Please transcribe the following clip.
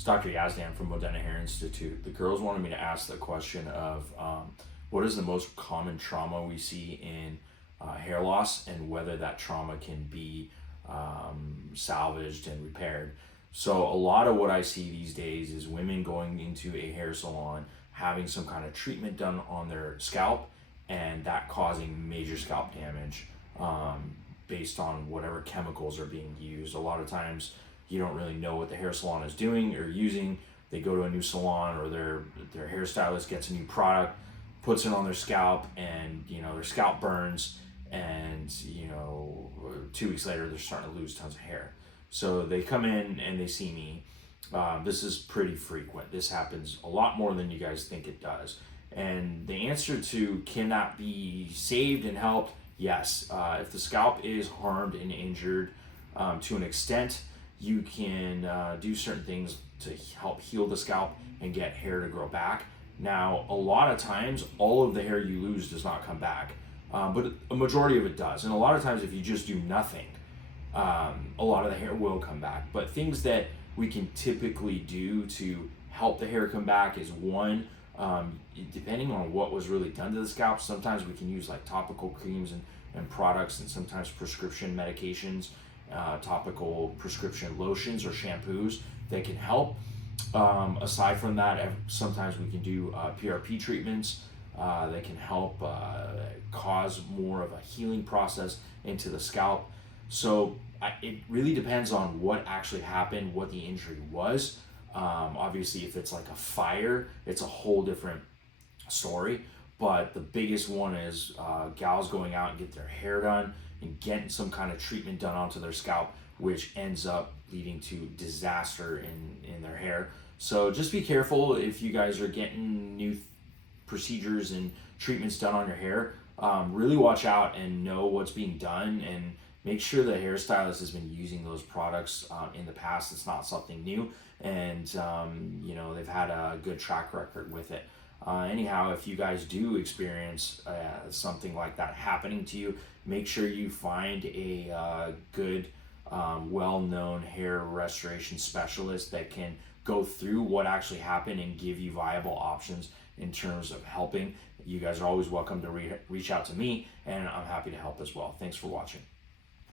It's Dr. Yazdan from Modena Hair Institute. The girls wanted me to ask the question of what is the most common trauma we see in hair loss and whether that trauma can be salvaged and repaired. So a lot of what I see these days is women going into a hair salon, having some kind of treatment done on their scalp, and that causing major scalp damage based on whatever chemicals are being used. A lot of times you don't really know what the hair salon is doing or using. They go to a new salon, or their hairstylist gets a new product, puts it on their scalp, and their scalp burns, and 2 weeks later they're starting to lose tons of hair. So they come in and they see me. This is pretty frequent. This happens a lot more than you guys think it does. And the answer to, can that be saved and helped? Yes. If the scalp is harmed and injured to an extent, you can do certain things to help heal the scalp and get hair to grow back. Now, a lot of times, all of the hair you lose does not come back, but a majority of it does. And a lot of times, if you just do nothing, a lot of the hair will come back. But things that we can typically do to help the hair come back is one, depending on what was really done to the scalp, sometimes we can use like topical creams and products, and sometimes prescription medications, topical prescription lotions or shampoos that can help. Aside from that, sometimes we can do PRP treatments that can help cause more of a healing process into the scalp. So it really depends on what actually happened, what the injury was. Obviously, if it's like a fire, it's a whole different story. But the biggest one is gals going out and get their hair done and getting some kind of treatment done onto their scalp, which ends up leading to disaster in their hair. So just be careful if you guys are getting new procedures and treatments done on your hair. Really watch out and know what's being done, and make sure the hairstylist has been using those products in the past. It's not something new, and they've had a good track record with it. Anyhow, if you guys do experience something like that happening to you, make sure you find a good, well-known hair restoration specialist that can go through what actually happened and give you viable options in terms of helping. You guys are always welcome to reach out to me, and I'm happy to help as well. Thanks for watching.